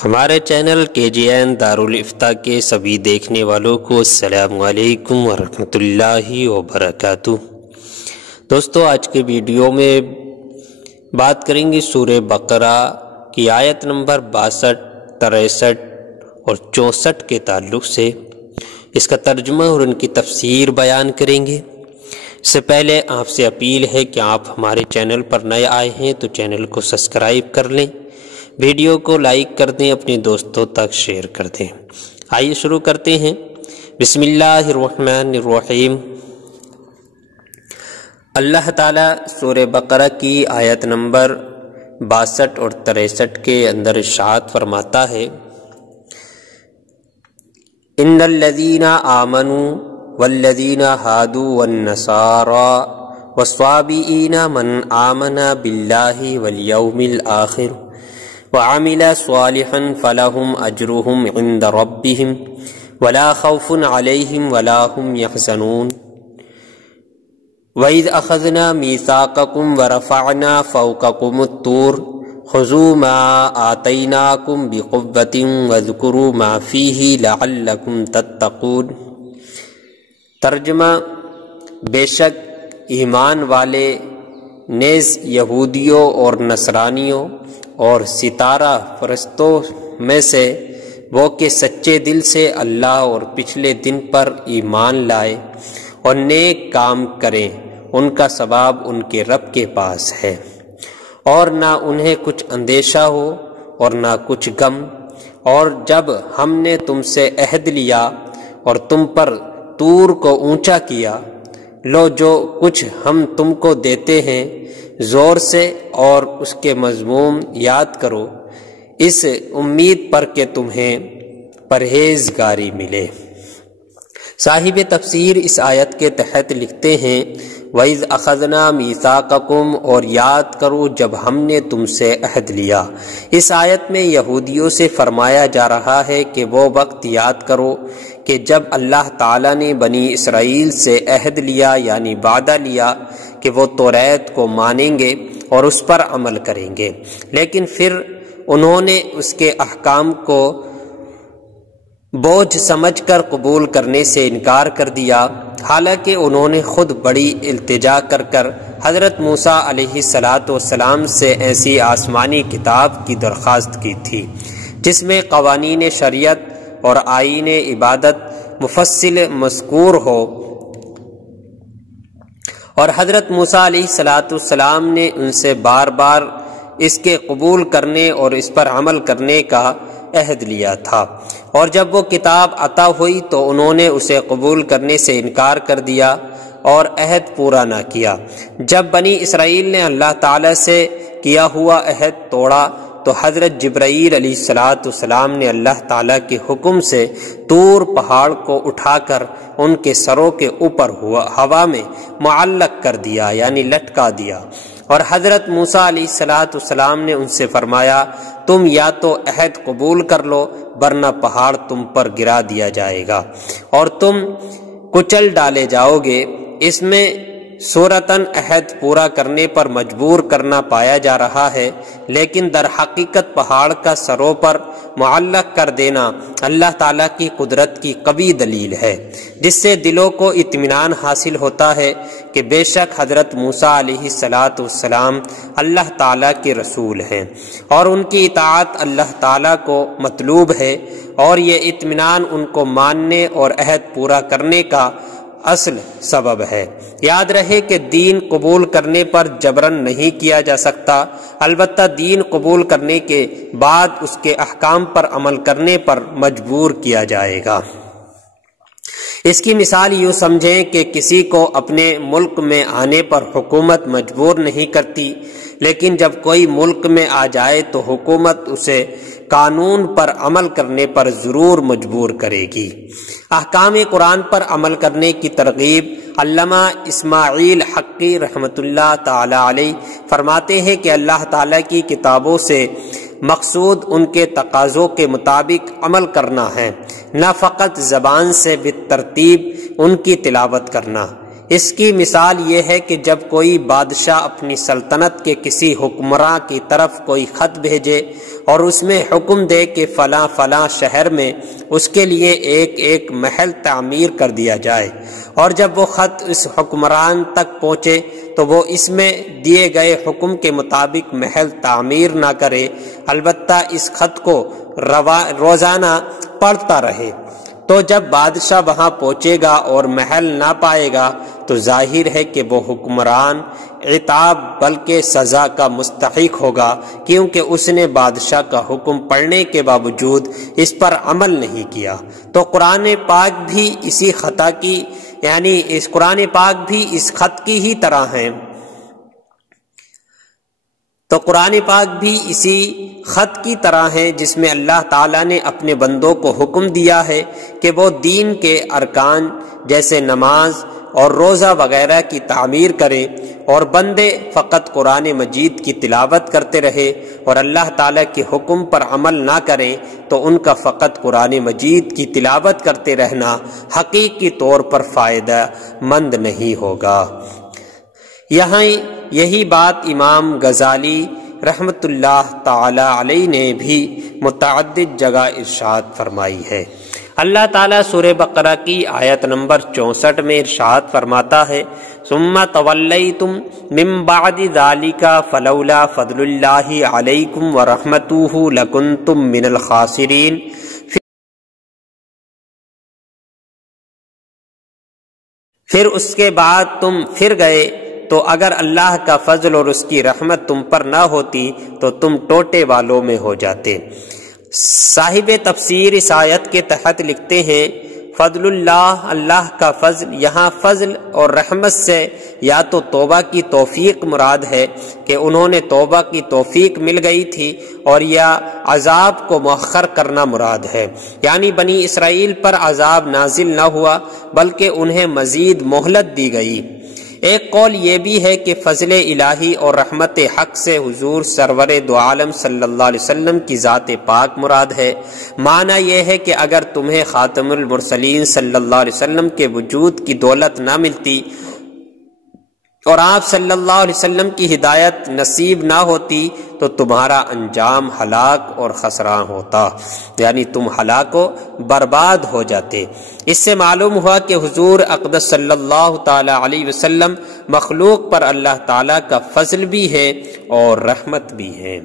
ہمارے channel KGN دارالفتہ کے سبھی دیکھنے والوں کو السلام علیکم ورحمۃ اللہ وبرکاتہ۔ دوستو، آج کے ویڈیو میں بات کریں گے سورہ بقرہ کی آیت نمبر 62، 63 اور 64 کے تعلق سے۔ اس کا ترجمہ اور ان کی تفسیر بیان کریں گے۔ اس سے پہلے آپ سے اپیل ہے کہ آپ ہمارے چینل پر نئے آئے ہیں تو چینل کو سبسکرائب کر لیں، ویڈیو کو لائک کر دیں، اپنے دوستوں تک شیئر کر دیں۔ آئیے شروع کرتے ہیں۔ بسم اللہ الرحمن الرحیم۔ اللہ تعالیٰ سورہ بقرہ کی آیت نمبر 62 اور 63 کے اندر ارشاد فرماتا ہے، ان الذین آمنوا والذین ہادوا والنصارى والصابئین من آمن باللہ والیوم الآخر وعمل صالحا فلهم اجرهم عند ربهم ولا خوف عليهم ولا هم يحزنون وإذ أخذنا ميثاقكم ورفعنا فوقكم الطور خذوا ما آتيناكم بقوة واذكروا ما فيه لعلكم تتقون۔ ترجمہ: بے شک ایمان والے نیز یہودیوں اور نصرانیوں اور ستارہ پرستوں میں سے وہ کہ سچے دل سے اللہ اور پچھلے دن پر ایمان لائے اور نیک کام کریں، ان کا ثواب ان کے رب کے پاس ہے، اور نہ انہیں کچھ اندیشہ ہو اور نہ کچھ غم۔ اور جب ہم نے تم سے عہد لیا اور تم پر طور کو اونچا کیا، لو جو کچھ ہم تم کو دیتے ہیں زور سے اور اس کے مضمون یاد کرو، اس امید پر کہ تمہیں پرہیزگاری ملے۔ صاحب تفسیر اس آیت کے تحت لکھتے ہیں، وَإِذْ أَخَذْنَا مِيثَاقَكُمْ، اور یاد کرو جب ہم نے تم سے عہد لیا۔ اس آیت میں یہودیوں سے فرمایا جا رہا ہے کہ وہ وقت یاد کرو کہ جب اللہ تعالیٰ نے بنی اسرائیل سے عہد لیا، یعنی وعدہ لیا کہ وہ توریت کو مانیں گے اور اس پر عمل کریں گے، لیکن پھر انہوں نے اس کے احکام کو بوجھ سمجھ کر قبول کرنے سے انکار کر دیا، حالانکہ انہوں نے خود بڑی التجا کر حضرت موسیٰ علیہ السلام سے ایسی آسمانی کتاب کی درخواست کی تھی جس میں قوانین شریعت اور آئین عبادت مفصل مذکور ہو، اور حضرت موسیٰ علیہ السلام نے ان سے بار بار اس کے قبول کرنے اور اس پر عمل کرنے کا عہد لیا تھا، اور جب وہ کتاب عطا ہوئی تو انہوں نے اسے قبول کرنے سے انکار کر دیا اور عہد پورا نہ کیا۔ جب بنی اسرائیل نے اللہ تعالی سے کیا ہوا عہد توڑا تو حضرت جبرائیل علیہ السلام نے اللہ تعالیٰ کے حکم سے طور پہاڑ کو اٹھا کر ان کے سروں کے اوپر ہوا میں معلق کر دیا، یعنی لٹکا دیا، اور حضرت موسیٰ علیہ السلام نے ان سے فرمایا، تم یا تو عہد قبول کر لو ورنہ پہاڑ تم پر گرا دیا جائے گا اور تم کچل ڈالے جاؤ گے۔ اس میں صورتاً عہد پورا کرنے پر مجبور کرنا پایا جا رہا ہے، لیکن در حقیقت پہاڑ کا سروں پر معلق کر دینا اللہ تعالیٰ کی قدرت کی قوی دلیل ہے، جس سے دلوں کو اطمینان حاصل ہوتا ہے کہ بے شک حضرت موسیٰ علیہ السلام اللہ تعالیٰ کے رسول ہیں اور ان کی اطاعت اللہ تعالیٰ کو مطلوب ہے، اور یہ اطمینان ان کو ماننے اور عہد پورا کرنے کا اصل سبب ہے۔ یاد رہے کہ دین قبول کرنے پر جبراً نہیں کیا جا سکتا، البتہ دین قبول کرنے کے بعد اس کے احکام پر عمل کرنے پر مجبور کیا جائے گا۔ اس کی مثال یوں سمجھیں کہ کسی کو اپنے ملک میں آنے پر حکومت مجبور نہیں کرتی، لیکن جب کوئی ملک میں آ جائے تو حکومت اسے قانون پر عمل کرنے پر ضرور مجبور کرے گی۔ احکام قرآن پر عمل کرنے کی ترغیب علامہ اسماعیل حقی رحمۃ اللہ تعالی علیہ فرماتے ہیں کہ اللہ تعالیٰ کی کتابوں سے مقصود ان کے تقاضوں کے مطابق عمل کرنا ہے، نہ فقط زبان سے بالترتیب ان کی تلاوت کرنا۔ اس کی مثال یہ ہے کہ جب کوئی بادشاہ اپنی سلطنت کے کسی حکمراں کی طرف کوئی خط بھیجے اور اس میں حکم دے کہ فلاں فلاں شہر میں اس کے لیے ایک ایک محل تعمیر کر دیا جائے، اور جب وہ خط اس حکمران تک پہنچے تو وہ اس میں دیے گئے حکم کے مطابق محل تعمیر نہ کرے، البتہ اس خط کو روزانہ پڑھتا رہے، تو جب بادشاہ وہاں پہنچے گا اور محل نہ پائے گا تو ظاہر ہے کہ وہ حکمران عتاب بلکہ سزا کا مستحق ہوگا، کیونکہ اس نے بادشاہ کا حکم پڑھنے کے باوجود اس پر عمل نہیں کیا۔ تو قرآن پاک بھی اسی خطا کی قرآن پاک بھی اس خط کی ہی طرح ہے، تو قرآن پاک بھی اسی خط کی طرح ہے جس میں اللہ تعالیٰ نے اپنے بندوں کو حکم دیا ہے کہ وہ دین کے ارکان جیسے نماز اور روزہ وغیرہ کی تعمیر کریں، اور بندے فقط قرآن مجید کی تلاوت کرتے رہے اور اللہ تعالیٰ کے حکم پر عمل نہ کریں تو ان کا فقط قرآن مجید کی تلاوت کرتے رہنا حقیقی طور پر فائدہ مند نہیں ہوگا۔ یہاں یہی بات امام غزالی رحمت اللہ تعالی علیہ نے بھی متعدد جگہ ارشاد فرمائی ہے۔ اللہ تعالیٰ سورہ بقرہ کی آیت نمبر 64 میں ارشاد فرماتا ہے، ثم تولیتم من بعد ذلک فلولا فضل اللہ علیکم ورحمتہ لکنتم من الخاسرین۔ پھر اس کے بعد تم پھر گئے تو اگر اللہ کا فضل اور اس کی رحمت تم پر نہ ہوتی تو تم ٹوٹے والوں میں ہو جاتے۔ صاحب تفسیر اس آیت کے تحت لکھتے ہیں، فضل اللہ، اللہ کا فضل، یہاں فضل اور رحمت سے یا تو توبہ کی توفیق مراد ہے کہ انہوں نے توبہ کی توفیق مل گئی تھی، اور یا عذاب کو مؤخر کرنا مراد ہے، یعنی بنی اسرائیل پر عذاب نازل نہ ہوا بلکہ انہیں مزید مہلت دی گئی۔ ایک قول یہ بھی ہے کہ فضل الہی اور رحمت حق سے حضور سرور دو عالم صلی اللہ علیہ وسلم کی ذات پاک مراد ہے۔ معنی یہ ہے کہ اگر تمہیں خاتم المرسلین صلی اللہ علیہ وسلم کے وجود کی دولت نہ ملتی اور آپ صلی اللہ علیہ وسلم کی ہدایت نصیب نہ ہوتی تو تمہارا انجام ہلاک اور خسراں ہوتا، یعنی تم ہلاک و برباد ہو جاتے۔ اس سے معلوم ہوا کہ حضور اقدس صلی اللہ تعالی علیہ وسلم مخلوق پر اللہ تعالی کا فضل بھی ہے اور رحمت بھی ہے۔